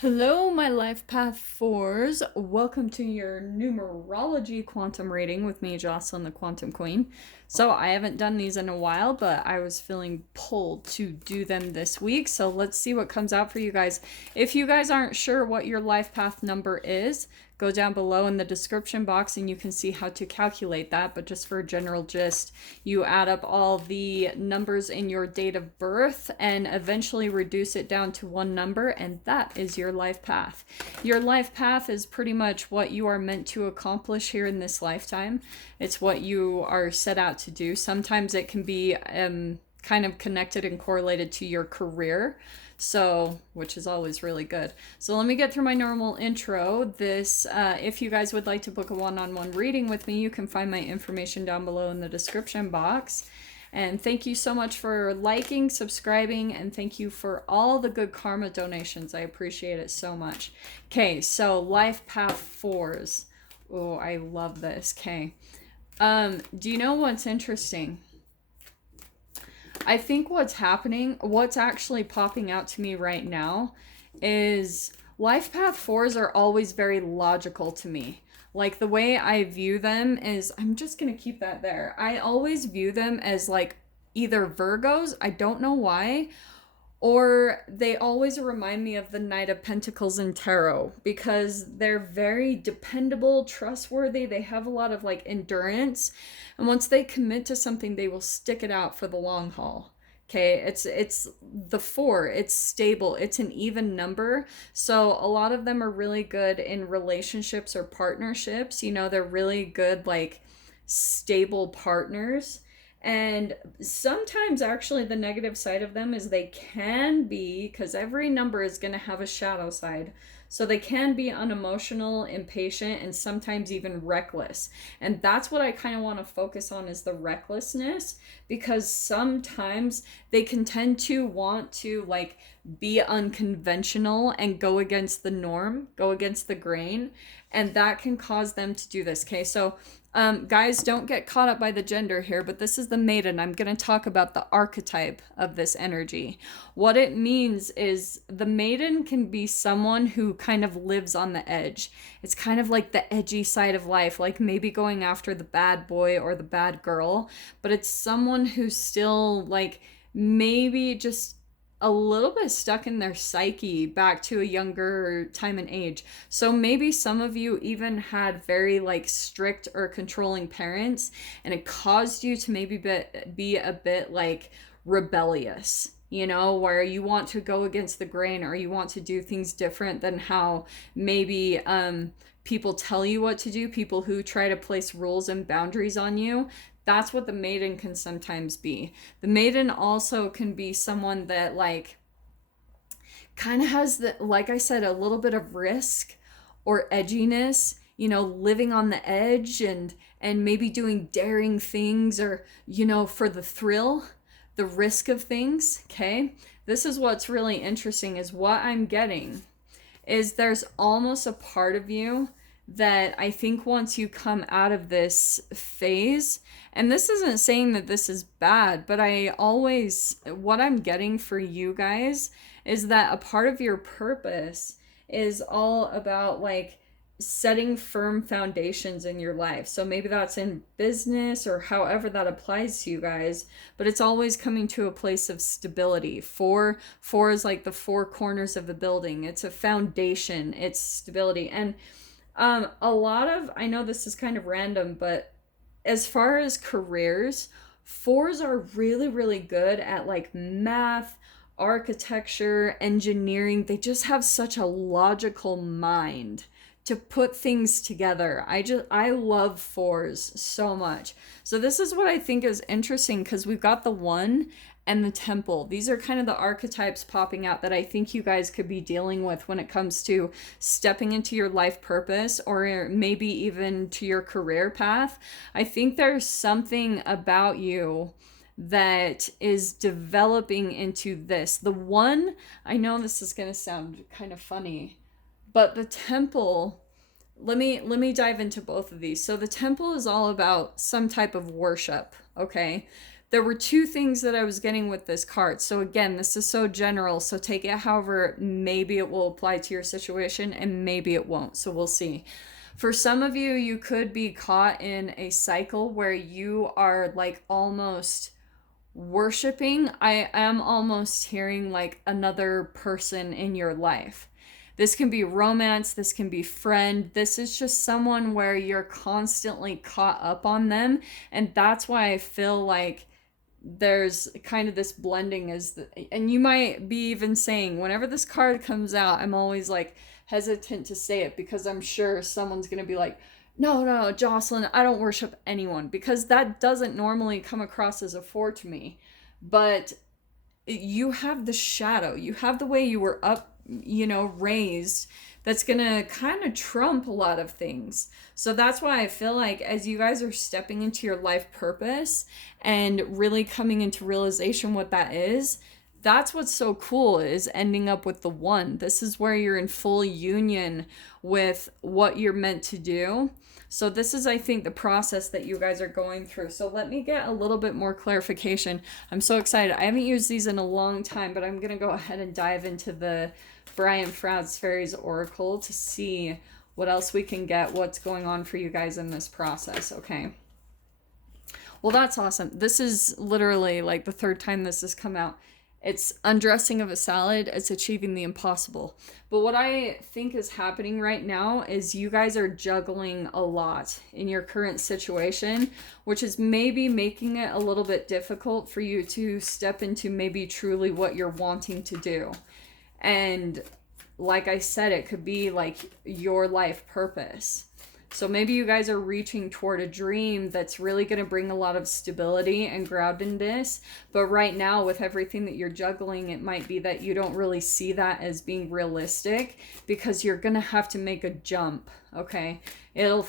Hello, my Life Path 4s. Welcome to your numerology quantum reading with me, Jocelyn, the Quantum Queen. So, I haven't done these in a while, but I was feeling pulled to do them this week. So, let's see what comes out for you guys. If you guys aren't sure what your Life Path number is, go down below in the description box and you can see how to calculate that. But just for a general gist, you add up all the numbers in your date of birth and eventually reduce it down to one number, and that is your life path. Your life path is pretty much what you are meant to accomplish here in this lifetime. It's what you are set out to do. Sometimes it can be kind of connected and correlated to your career, so which is always really good. So let me get through my normal intro. This if you guys would like to book a one-on-one reading with me, you can find my information down below in the description box. And thank you so much for liking, subscribing, and thank you for all the good karma donations. I appreciate it so much. Okay, so life path 4s. Oh, I love this. Okay. Do you know what's interesting? I think what's happening, what's actually popping out to me right now is life path 4s are always very logical to me. Like the way I view them is, I'm just going to keep that there. I always view them as like either Virgos, I don't know why, or they always remind me of the Knight of Pentacles in Tarot because they're very dependable, trustworthy. They have a lot of like endurance. And once they commit to something, they will stick it out for the long haul. Okay, it's the 4, it's stable, it's an even number. So a lot of them are really good in relationships or partnerships. You know, they're really good, like stable partners. And sometimes actually the negative side of them is they can be, because every number is going to have a shadow side. So they can be unemotional, impatient, and sometimes even reckless. And that's what I kind of want to focus on, is the recklessness, because sometimes they can tend to want to like be unconventional and go against the norm, go against the grain, and that can cause them to do this. Okay, so guys, don't get caught up by the gender here, but this is the maiden. I'm going to talk about the archetype of this energy. What it means is the maiden can be someone who kind of lives on the edge. It's kind of like the edgy side of life, like maybe going after the bad boy or the bad girl, but it's someone who's still like maybe just a little bit stuck in their psyche back to a younger time and age. So maybe some of you even had very like strict or controlling parents, and it caused you to maybe be a bit like rebellious, you know, where you want to go against the grain or you want to do things different than how maybe people tell you what to do, people who try to place rules and boundaries on you. That's what the maiden can sometimes be. The maiden also can be someone that like kind of has the, like I said, a little bit of risk or edginess, you know, living on the edge and maybe doing daring things, or you know, for the thrill, the risk of things. Okay, this is what's really interesting, is what I'm getting is there's almost a part of you that I think once you come out of this phase, and this isn't saying that this is bad, but what I'm getting for you guys is that a part of your purpose is all about like setting firm foundations in your life. So maybe that's in business or however that applies to you guys, but it's always coming to a place of stability. Four is like the four corners of the building. It's a foundation, it's stability. And a lot of, I know this is kind of random, but as far as careers, 4s are really, really good at like math, architecture, engineering. They just have such a logical mind to put things together. I love 4s so much. So this is what I think is interesting, because we've got the 1 and the Temple. These are kind of the archetypes popping out that I think you guys could be dealing with when it comes to stepping into your life purpose, or maybe even to your career path. I think there's something about you that is developing into this. The 1, I know this is going to sound kind of funny, but the Temple, let me dive into both of these. So the Temple is all about some type of worship, okay? there were two things that I was getting with this card. So again, this is so general, so take it however, maybe it will apply to your situation and maybe it won't. So we'll see. For some of you, you could be caught in a cycle where you are like almost worshiping. I am almost hearing like another person in your life. This can be romance, this can be friend. This is just someone where you're constantly caught up on them. And that's why I feel like there's kind of this blending and you might be even saying, whenever this card comes out, I'm always like hesitant to say it because I'm sure someone's going to be like, no, Jocelyn, I don't worship anyone, because that doesn't normally come across as a 4 to me. But you have the shadow, you have the way you were up, raised, that's gonna kind of trump a lot of things. So that's why I feel like as you guys are stepping into your life purpose and really coming into realization what that is, that's what's so cool, is ending up with the 1. This is where you're in full union with what you're meant to do. So this is, I think, the process that you guys are going through. So let me get a little bit more clarification. I'm so excited. I haven't used these in a long time, but I'm going to go ahead and dive into the Brian Froud's Faeries Oracle to see what else we can get, what's going on for you guys in this process, okay? Well, that's awesome. This is literally like the 3rd time this has come out. It's undressing of a salad. It's achieving the impossible. But what I think is happening right now is you guys are juggling a lot in your current situation, which is maybe making it a little bit difficult for you to step into maybe truly what you're wanting to do. And like I said, it could be like your life purpose. So maybe you guys are reaching toward a dream that's really going to bring a lot of stability and groundedness. But right now, with everything that you're juggling, it might be that you don't really see that as being realistic, because you're going to have to make a jump, okay? We'll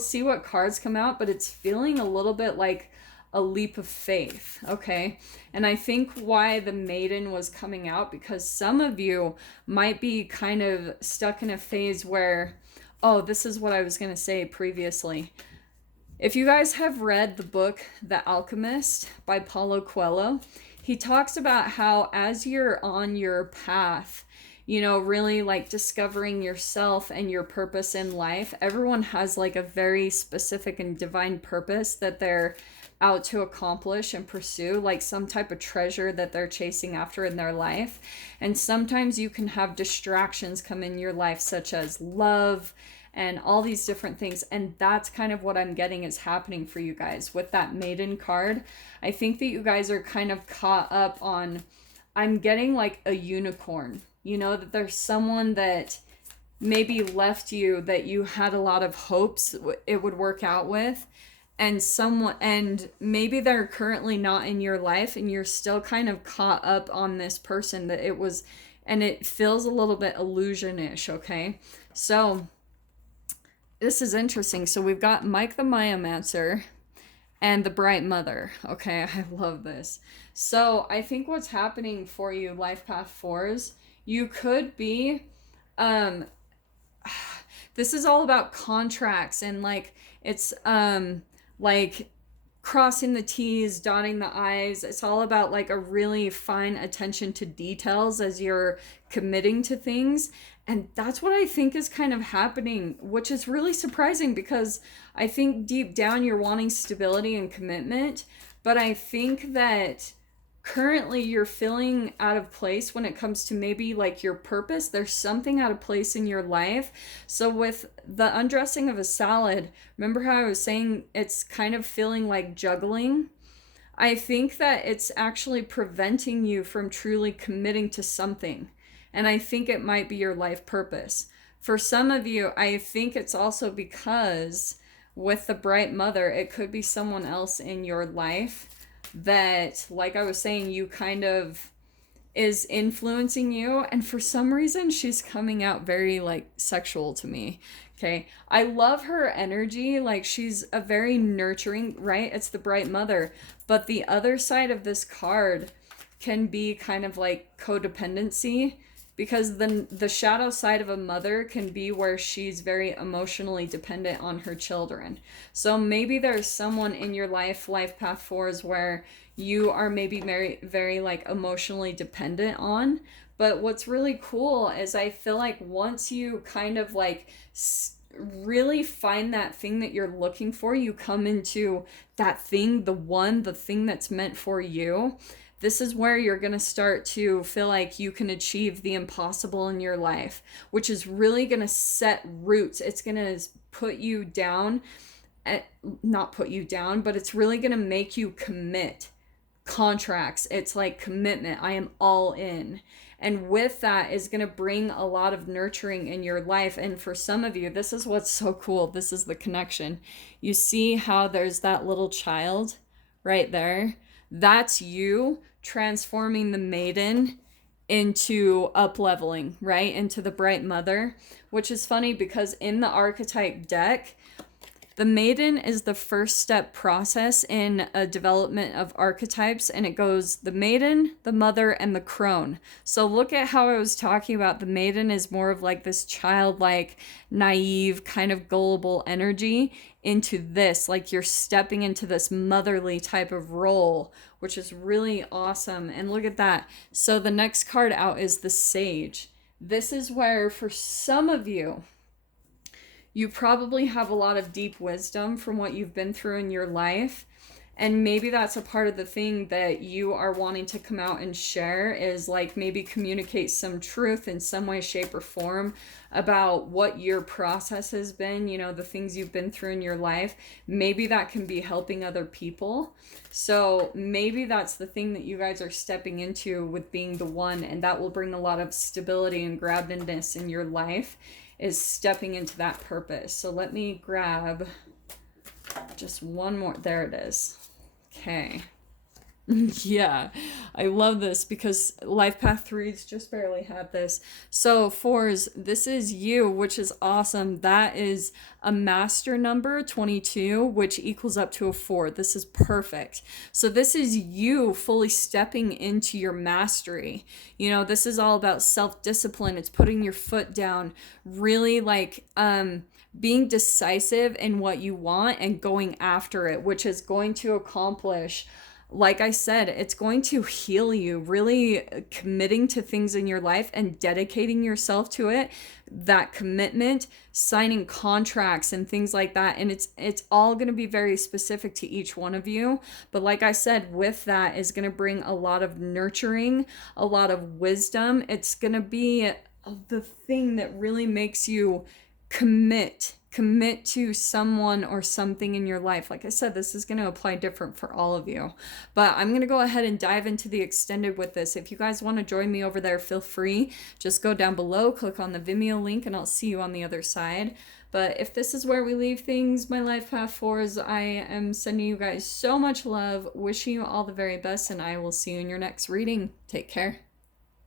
see what cards come out, but it's feeling a little bit like a leap of faith, okay? And I think why the Maiden was coming out, because some of you might be kind of stuck in a phase where, oh, this is what I was going to say previously. If you guys have read the book The Alchemist by Paulo Coelho, he talks about how as you're on your path, really like discovering yourself and your purpose in life, everyone has like a very specific and divine purpose that they're out to accomplish and pursue, like some type of treasure that they're chasing after in their life. And sometimes you can have distractions come in your life, such as love and all these different things. And that's kind of what I'm getting is happening for you guys with that Maiden card. I think that you guys are kind of caught up on, I'm getting like a unicorn, that there's someone that maybe left you that you had a lot of hopes it would work out with, and maybe they're currently not in your life, and you're still kind of caught up on this person that it was, and it feels a little bit illusion-ish, okay? So this is interesting. So we've got Mike the Mayamancer and the Bright Mother, okay? I love this. So I think what's happening for you, Life Path 4s, you could be, this is all about contracts, and like, it's, like crossing the T's, dotting the I's. It's all about like a really fine attention to details as you're committing to things. And that's what I think is kind of happening, which is really surprising, because I think deep down you're wanting stability and commitment. But I think that currently you're feeling out of place when it comes to maybe like your purpose. There's something out of place in your life. So with the undressing of a salad, remember how I was saying it's kind of feeling like juggling? I think that it's actually preventing you from truly committing to something. And I think it might be your life purpose. For some of you, I think it's also because with the Bright Mother, it could be someone else in your life that, like I was saying, you kind of is influencing you, and for some reason she's coming out very like sexual to me, okay? I love her energy, like she's a very nurturing, right? It's the Bright Mother, but the other side of this card can be kind of like codependency, because the shadow side of a mother can be where she's very emotionally dependent on her children. So maybe there's someone in your life path 4s, where you are maybe very, very like emotionally dependent on. But what's really cool is I feel like once you kind of like really find that thing that you're looking for, you come into that thing, the thing that's meant for you. This is where you're going to start to feel like you can achieve the impossible in your life, which is really going to set roots. It's going to put you down, not put you down, but it's really going to make you commit contracts. It's like commitment. I am all in. And with that is going to bring a lot of nurturing in your life. And for some of you, this is what's so cool. This is the connection. You see how there's that little child right there? That's you transforming the maiden into up-leveling, right? Into the bright mother, which is funny because in the archetype deck, the maiden is the first step process in a development of archetypes, and it goes the maiden, the mother, and the crone. So look at how I was talking about the maiden is more of like this childlike, naive, kind of gullible energy into this, like you're stepping into this motherly type of role, which is really awesome. And look at that. So the next card out is the Sage. This is where for some of you, you probably have a lot of deep wisdom from what you've been through in your life. And maybe that's a part of the thing that you are wanting to come out and share, is like maybe communicate some truth in some way, shape, or form about what your process has been, you know, the things you've been through in your life. Maybe that can be helping other people. So maybe that's the thing that you guys are stepping into with being the one, and that will bring a lot of stability and groundedness in your life, is stepping into that purpose. So let me grab just one more. There it is. Okay. Yeah, I love this because Life Path 3s just barely had this. So 4s, this is you, which is awesome. That is a master number, 22, which equals up to a 4. This is perfect. So this is you fully stepping into your mastery. You know, this is all about self-discipline. It's putting your foot down, really like being decisive in what you want and going after it, which is going to accomplish, like I said, it's going to heal you, really committing to things in your life and dedicating yourself to it, that commitment, signing contracts and things like that. And it's all going to be very specific to each one of you. But like I said, with that is going to bring a lot of nurturing, a lot of wisdom. It's going to be the thing that really makes you commit to someone or something in your life. Like I said, this is going to apply different for all of you, but I'm going to go ahead and dive into the extended with this. If you guys want to join me over there, feel free. Just go down below, click on the Vimeo link, and I'll see you on the other side. But if this is where we leave things, my Life Path 4s, I am sending you guys so much love, wishing you all the very best, and I will see you in your next reading. Take care.